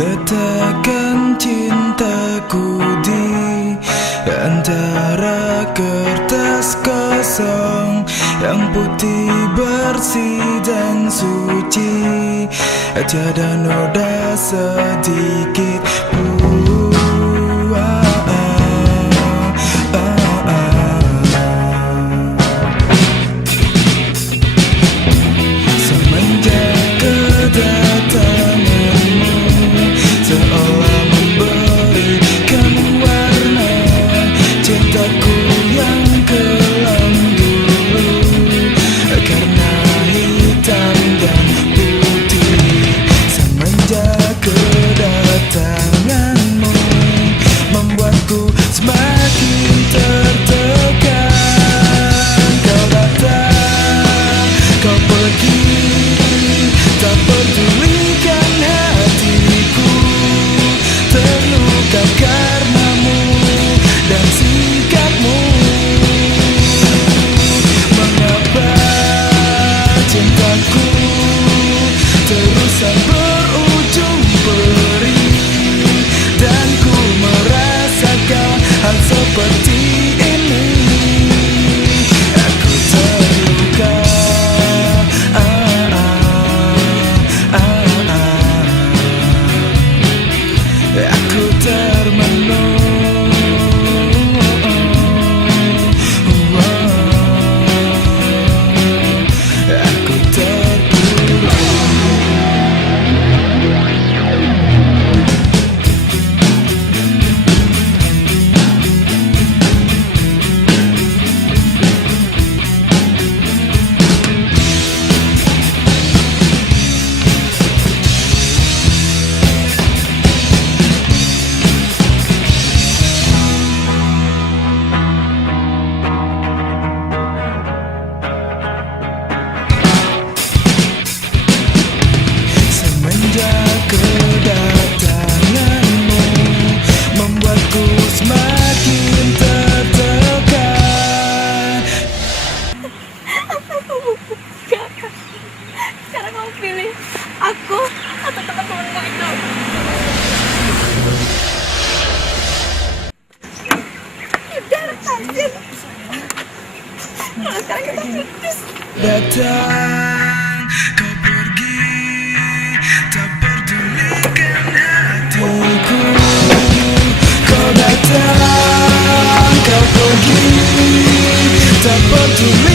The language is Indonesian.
Letakkan cintaku di antara kertas kosong yang putih, bersih dan suci, tiada noda sedikit pun. Semenjak kedatanganmu seolah memberikan warna cintaku yang kelam dulu, karena hitam dan putih. Semenjak kedatanganmu membuatku semakin tertekan. Kau datang, kau pergi, tak pedulikan hatiku terluka karenamu dan sikapmu. Mengapa cintaku terusan berujung perih, dan ku merasakan hal seperti ini. Aku terluka, aku termenung, aku terpuruk. Kedatanganmu membuatku semakin tertekan. Sekarang kamu pilih aku atau teman-temanmu itu. Udah lepasin. Nah, sekarang kita putus. Datang, kau pergi, tak pedulikan hatiku. Kau datang, kau pergi, tak peduli.